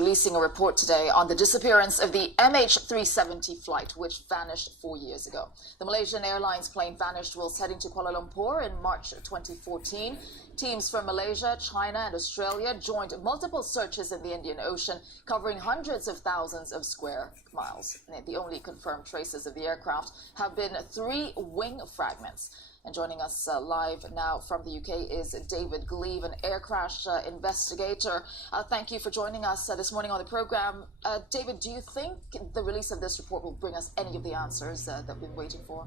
Releasing a report today on the disappearance of the MH370 flight, which vanished 4 years ago. The Malaysian Airlines plane vanished whilst heading to Kuala Lumpur in March 2014. Teams from Malaysia, China, and Australia joined multiple searches in the Indian Ocean, covering hundreds of thousands of square miles. The only confirmed traces of the aircraft have been 3 wing fragments. And joining us live now from the UK is David Gleave, an air crash investigator. Thank you for joining us this morning on the program. David, do you think the release of this report will bring us any of the answers that we've been waiting for?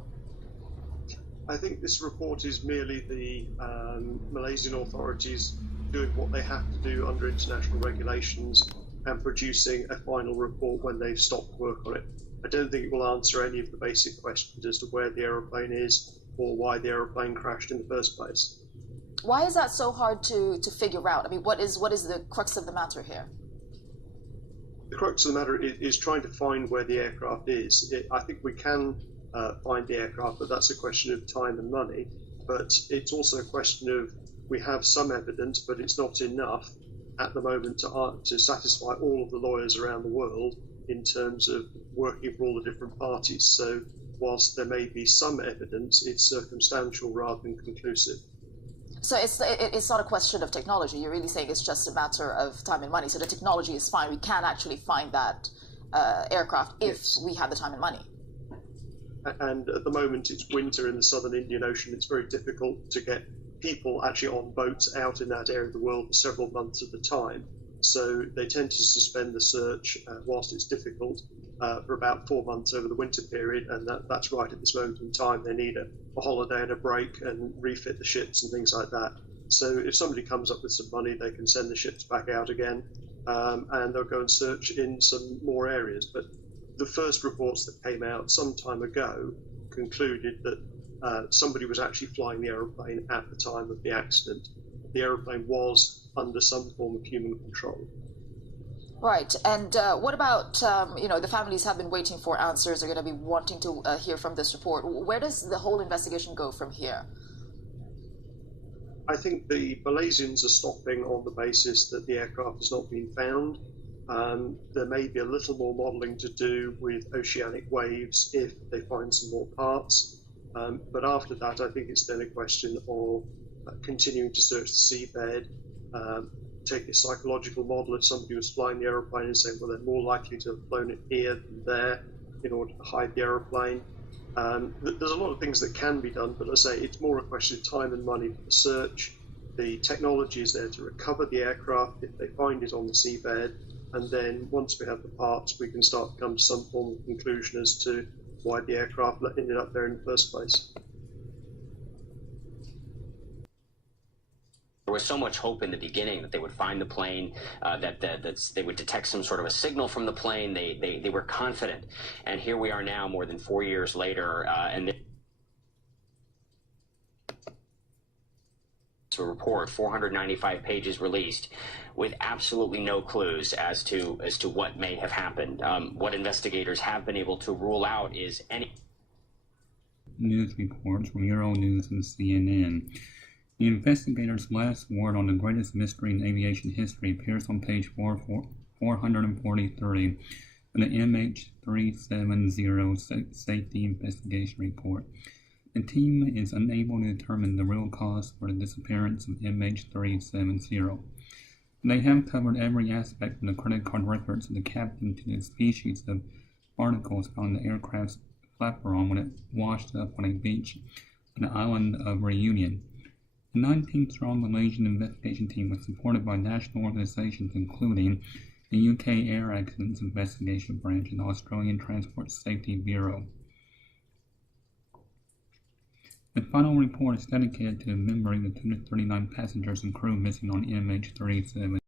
I think this report is merely the Malaysian authorities doing what they have to do under international regulations and producing a final report when they've stopped work on it. I don't think it will answer any of the basic questions as to where the aeroplane is or why the aeroplane crashed in the first place. Why is that so hard to figure out? I mean, what is the crux of the matter here? The crux of the matter is trying to find where the aircraft is. I think we can find the aircraft, but that's a question of time and money. But it's also a question of we have some evidence, but it's not enough at the moment to satisfy all of the lawyers around the world in terms of working for all the different parties. So whilst there may be some evidence, it's circumstantial rather than conclusive. So it's not a question of technology. You're really saying it's just a matter of time and money. So the technology is fine. We can actually find that aircraft if we have the time and money. And at the moment, it's winter in the southern Indian Ocean. It's very difficult to get people actually on boats out in that area of the world for several months at a time. So they tend to suspend the search whilst it's difficult for about 4 months over the winter period, and that's right at this moment in time. They need a holiday and a break and refit the ships and things like that. So if somebody comes up with some money, they can send the ships back out again, and they'll go and search in some more areas. But the first reports that came out some time ago concluded that somebody was actually flying the aeroplane at the time of the accident. The aeroplane was under some form of human control. Right. And what about, the families have been waiting for answers. They're going to be wanting to hear from this report. Where does the whole investigation go from here? I think the Malaysians are stopping on the basis that the aircraft has not been found. There may be a little more modelling to do with oceanic waves if they find some more parts. But after that, I think it's then a question of continuing to search the seabed, take a psychological model if somebody was flying the aeroplane and saying, well, they're more likely to have flown it here than there in order to hide the aeroplane. There's a lot of things that can be done, but I say it's more a question of time and money for the search. The technology is there to recover the aircraft if they find it on the seabed, and then once we have the parts, we can start to come to some form of conclusion as to why the aircraft ended up there in the first place. There was so much hope in the beginning that they would find the plane, that they would detect some sort of a signal from the plane. They were confident. And here we are now, more than 4 years later, and a report, 495 pages released, with absolutely no clues as to what may have happened. What investigators have been able to rule out is any news reports from Euronews and CNN. The investigators' last word on the greatest mystery in aviation history appears on page 443 of the MH370 Safety Investigation Report. The team is unable to determine the real cause for the disappearance of MH370. They have covered every aspect from the credit card records of the captain to the species of particles found in the aircraft's flaperon when it washed up on a beach on the island of Reunion. The 19-strong Malaysian investigation team was supported by national organizations including the UK Air Accidents Investigation Branch and the Australian Transport Safety Bureau. The final report is dedicated to the memory of the 239 passengers and crew missing on MH370.